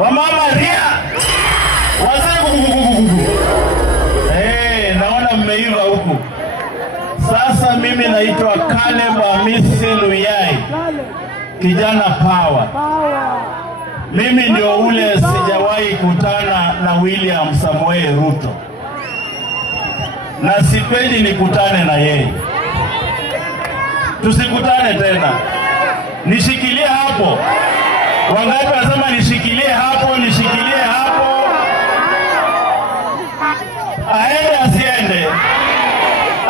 Wamama ria. Wazee naona mmeiva huku. Sasa mimi naitwa Caleb Amisi Luyai. Kijana power. Mimi ndio ule sijawahi kutana na William Samoei Ruto. Na sipendi nikutane na yeye. Tusikutane tena. Nishikilie hapo. Wangapi wanasema nishikilie hapo, nishikilie hapo. Aende asiende.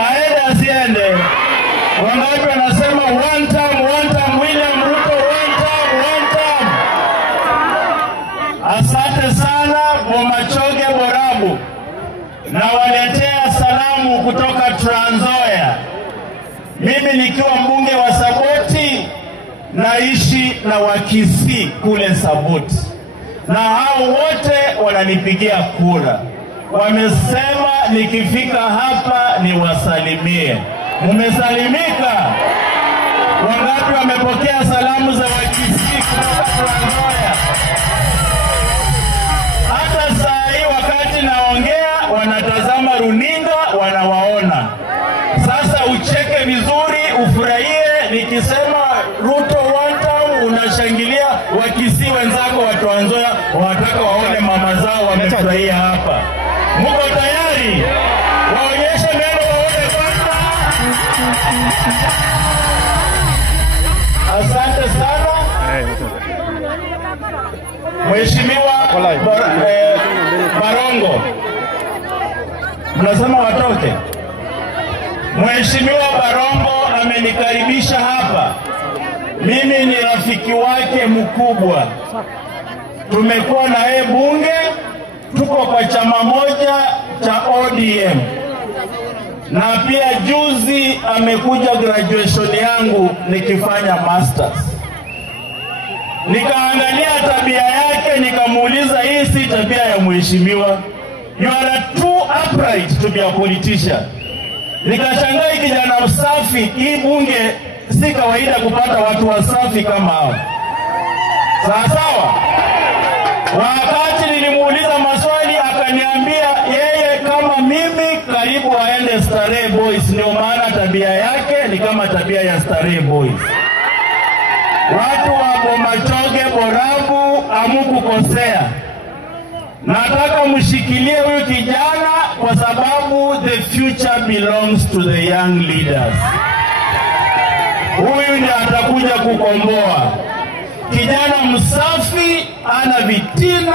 Aende asiende. Wangapi wanasema one time William Ruto, one time. Asante sana Bomachoge Borabu. Na waletea salamu kutoka Trans Nzoia. Mimi nikiwa mbunge wa Saboti naishi na Wakisii kule Saboti. Na hao wote wananipigia kura. Wamesema nikifika hapa niwasalimie. Mumesalimika? Wangapi wamepokea salamu za Wakisii kutoka Trans Nzoia? Hata saa hii wakati naongea wanatazama runinga wanawaona. Sasa ucheke vizuri, ufurahie nikisema Ruto one time, unashangilia. Wakisii wenzako wa Trans Nzoia wanataka waone mama zao wamefurahia hapa. Mko tayari? Waonyeshe neno waone kwanza. Asante sana. Mheshimiwa Barongo. Mnasema watoke. Mheshimiwa Barongo amenikaribisha hapa. Mimi ni rafiki wake mkubwa. Tumekuwa na yeye bunge, tuko kwa chama moja cha ODM. Na pia juzi amekuja graduation yangu nikifanya masters. Nikaangalia tabia yake, nikamuuliza hii si tabia ya mheshimiwa. You are too upright to be a politician. Nikashangaa kijana msafi, hii bunge si kawaida kupata watu wasafi kama hao. Sawa? Wakati nilimuuliza maswali akaniambia yeye kama mimi karibu aende Starehe Boys, ndio maana tabia yake ni kama tabia ya Starehe Boys. Watu wa Bomachoge Borabu hamukukosea. Nataka mshikilie huyu kijana kwa sababu the future belongs to the young leaders. Huyu ndiye atakuja kukomboa. Kijana msafi, ana vitina,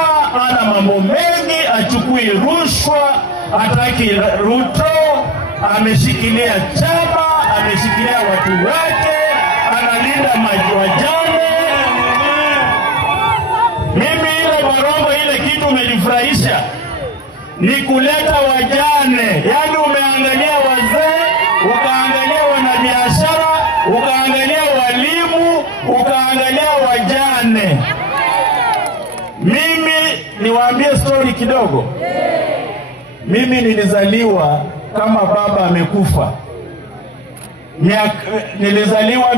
ana mambo mengi, achukui rushwa, hataki Ruto, ameshikilia chama, ameshikilia watu wake, analinda wajane. Mimi ile Barongo ile kitu umenifurahisha ni kuleta wajane. Yaani umeangalia wazee, ukaangalia wanabiashara, ukaangalia walimu, ukaangalia wajane. Mimi niwaambie story kidogo. Mimi nilizaliwa kama baba amekufa. Nilizaliwa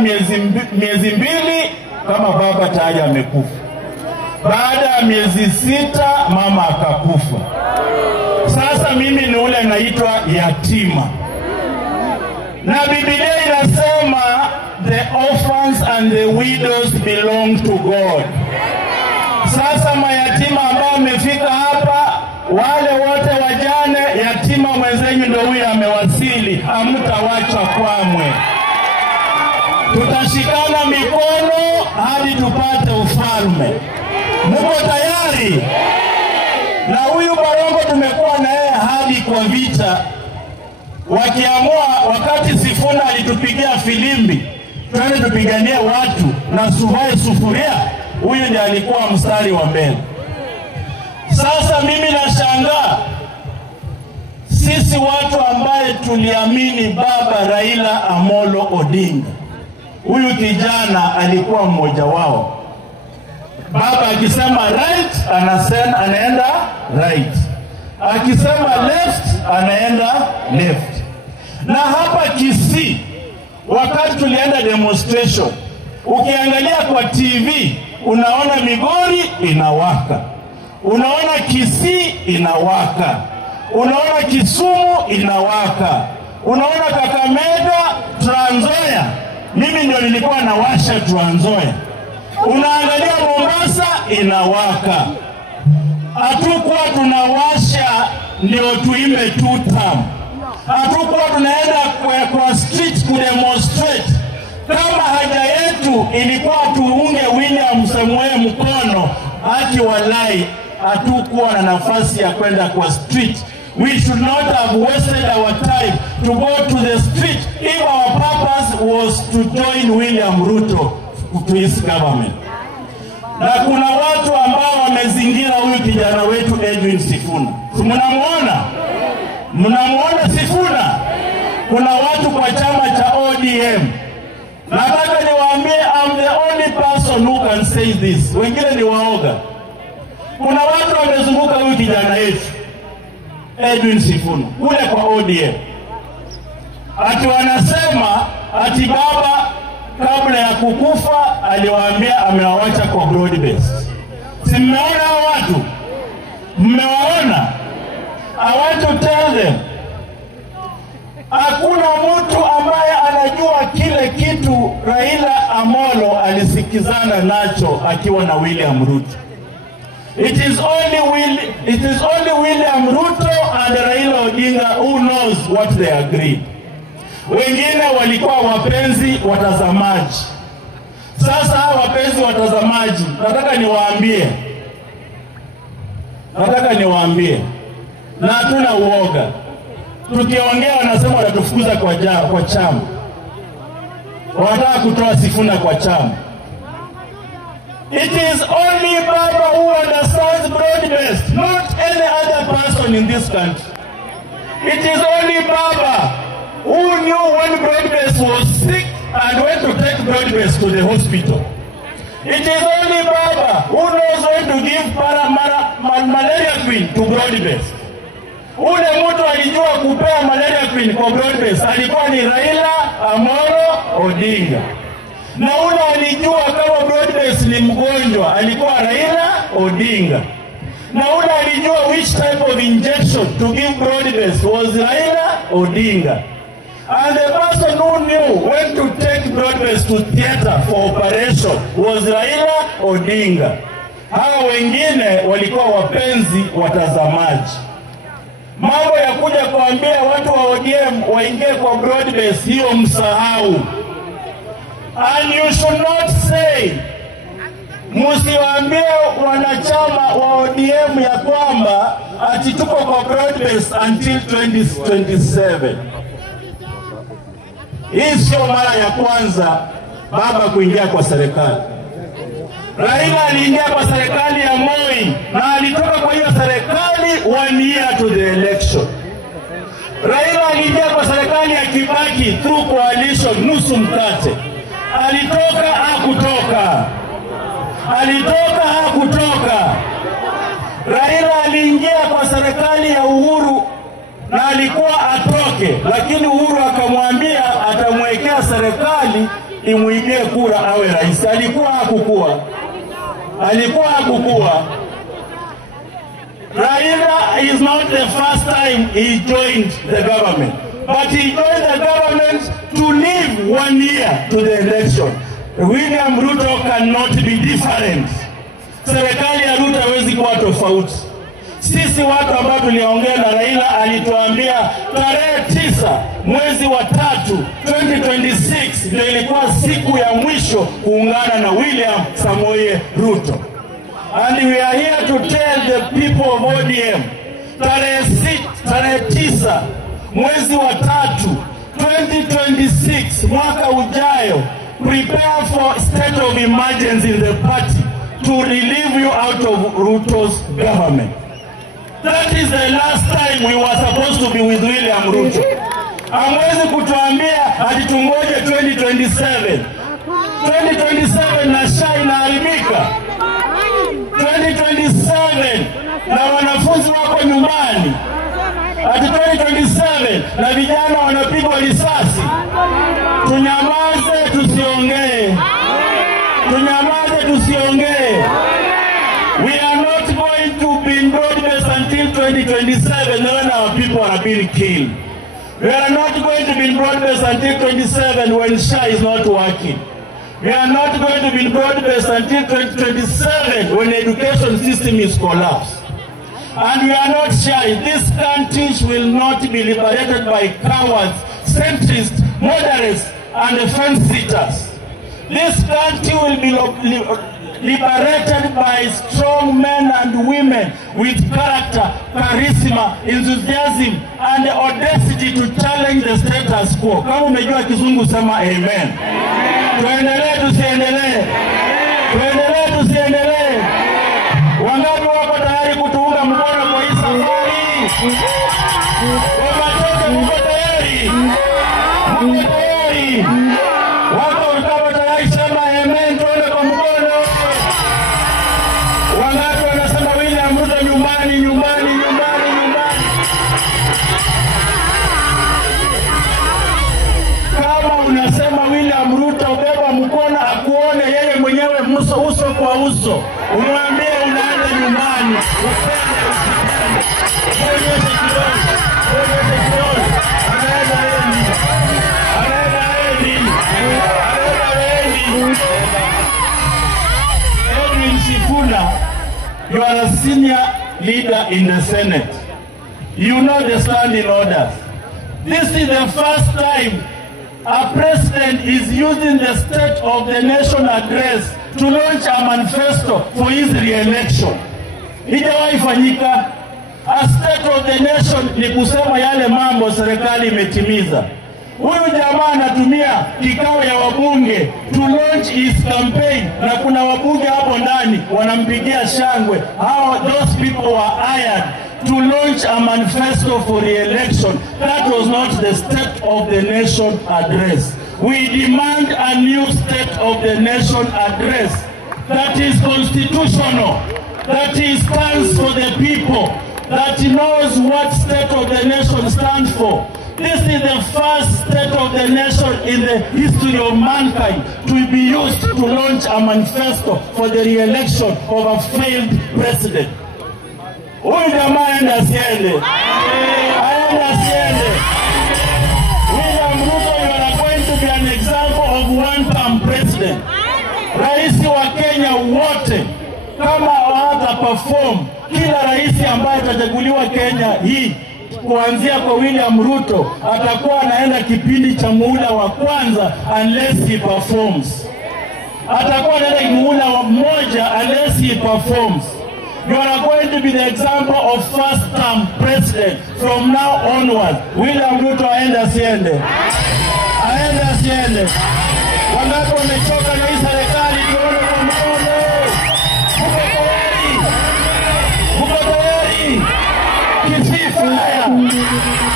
miezi mbili kama baba tayari amekufa. Baada ya miezi 6 mama akakufa. Sasa mimi ni ule naitwa yatima. Na Biblia inasema the orphans and the widows belong to God. Sasa mayatima ambao wamefika hapa, wale wote wajane, yatima mwenzenyu ndio huyu amewasili, hamtawachwa kamwe. Tutashikana mikono hadi tupate ufalme. Mko tayari? Na huyu Barongo tumekuwa na yeye hadi kwa vita. Wakiamua wakati Sifuna alitupigia filimbi, twende tupiganie watu na suvae sufuria, huyu ndiye alikuwa mstari wa mbele. Sasa mimi nashangaa sisi watu ambaye tuliamini baba Raila Amolo Odinga. Huyu kijana alikuwa mmoja wao. Baba akisema right, anaenda right. Akisema left, anaenda left. Na hapa Kisii, wakati tulienda demonstration, ukiangalia kwa TV, unaona Migori inawaka, unaona Kisii inawaka, unaona Kisumu inawaka, unaona Kakamega, Trans Nzoia. Mimi ndio nilikuwa nawasha Trans Nzoia. Unaangalia Mombasa inawaka. Hatukuwa tunawasha ndio tuimbe tutam. Hatukuwa tunaenda kwa street kudemonstrate. Kama haja yetu ilikuwa tuunge William Samoei mkono, haki walai hatukuwa na nafasi ya kwenda kwa street. We should not have wasted our time to go to the street if our purpose was to join William Ruto to his government. Na kuna watu ambao wamezingira huyu kijana wetu Edwin Sifuna. Si mnamuona? Mnamuona Sifuna? Kuna watu kwa chama cha ODM. Nataka niwaambie, I'm the only person who can say this. Wengine ni waoga. Kuna watu wamezunguka huyu kijana wetu Edwin Sifuna kule kwa ODM. Ati wanasema ati baba kabla ya kukufa aliwaambia amewawacha kwa broad base. Si mmeona watu? Mmewaona? I want to tell them, hakuna mtu ambaye anajua kile kitu Raila Amolo alisikizana nacho akiwa na William Ruto. It is only William Ruto and Raila Odinga who knows what they agreed. Wengine walikuwa wapenzi watazamaji. Sasa hawa wapenzi watazamaji, nataka niwaambie, na hatuna uoga. Tukiongea wanasema watatufukuza kwa chama. Wanataka kutoa Sifuna kwa chama. It is only Baba who understands broad-based, not any other person in this country. It is only Baba who knew when broad-based was sick and went to take broad-based to the hospital. It is only Baba who knows when to give malaria queen to broad-based. Ule mtu alijua kupea malaria queen kwa broad-based alikuwa ni Raila Amolo Odinga. Na ule alijua kama broad-based ni mgonjwa alikuwa Raila Odinga. Na ule alijua which type of injection to give broad-based was Raila Odinga. And the person who knew when to take broad-based to theater for operation was Raila Odinga. Hawa wengine walikuwa wapenzi watazamaji. Mambo ya kuja kuambia watu wa ODM waingie kwa broad-based, hiyo msahau. And you should not say, musiwaambie wanachama wa ODM ya kwamba ati tuko kwa broad-based until 2027. Hii sio mara ya kwanza baba kuingia kwa serikali. Raila aliingia kwa serikali ya Moi na alitoka kwa hiyo serikali 1 year to the election. Raila aliingia kwa serikali ya Kibaki through coalition nusu mkate. Alitoka hakutoka. Alitoka hakutoka. Raila aliingia kwa serikali ya Uhuru na alikuwa atoke, lakini Uhuru akamwambia atamwekea serikali imuigie kura awe rais. Alikuwa hakukuwa. Raila is not the first time he joined the government, but he joined the government to live 1 year to the election. William Ruto cannot be different. Serikali ya Ruto hawezi kuwa tofauti. Sisi watu ambao tuliongea na Raila alituambia tarehe 9 mwezi wa 3 2026 ndio ilikuwa siku ya mwisho kuungana na William Samoei Ruto. And we are here to tell the people of ODM, tarehe 9 mwezi wa 3 2026 mwaka ujayo, prepare for state of emergency in the party to relieve you out of Ruto's government. That is the last time we were supposed to be with William Ruto. Hamwezi kutuambia ati tungoje 2027. 2027 na shai inaharibika. 2027 na wanafunzi wako nyumbani. Ati 2027 na vijana wanapigwa risasi. Tunyamaze tusiongee. Tunyamaze tusiongee. We are not going to be in broad-based until 2027 when our people are being killed. We are not going to be in broad-based until 2027 when SHA is not working. We are not going to be in broad-based until 2027 when the education system is collapsed. And we are not shy. This country will not be liberated by cowards, centrists, moderates, and fence-sitters. This country will be liberated by strong men and women with character, charisma, enthusiasm, and the audacity to challenge the status quo. Kama umejua kizungu sema amen. Tuendelee tusiendelee? Tuendelee tusiendelee? Wangapi wako tayari kutuunga mkono kwa hii safari? Wamatoke mko tayari? Mko tayari? Wako tayari sema amen, tuende kwa mkono. Wangapi wanasema William Ruto nyumbani, nyumbani, nyumbani, nyumbani? Kama unasema William Ruto, beba mkono akuone yeye mwenyewe uso kwa uso. Umwambie unaenda nyumbani. Upende usipende. Onyesha kidole. Onyesha kidole. Anaenda Endi. Anaenda Endi. Anaenda Endi. Edwin Sifuna, you are a senior leader in the Senate. You know the standing orders. This is the first time a president is using the State of the Nation address to launch a manifesto for his re-election. Hijawahi fanyika. A State of the Nation ni kusema yale mambo serikali imetimiza. Huyu jamaa anatumia kikao ya wabunge to launch his campaign, na kuna wabunge hapo ndani wanampigia shangwe. Those people were hired to launch a manifesto for re-election. That was not the State of the Nation address. We demand a new State of the Nation address that is constitutional, that stands for the people, that knows what State of the Nation stands for. This is the first State of the Nation in the history of mankind to be used to launch a manifesto for the re-election of a failed president. Huyu jamaa aenda asiende. Aenda asiende. William Ruto, you are going to be an example of one-term president. Raisi wa Kenya wote kama hata perform, kila raisi ambaye atachaguliwa Kenya hii kuanzia kwa William Ruto atakuwa anaenda kipindi cha muhula wa kwanza unless he performs. Atakuwa anaenda muhula wa mmoja unless he performs. You are going to be the example of first-term president from now onward. William Ruto aende asiende. Aende asiende. Wangapi wamechoka na hii serikali? Tuone kwa mkono. Mko tayari? Mko tayari? Kisii fire!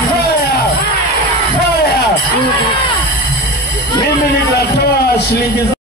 Fire! Fire! Mimi nitatoa shilingi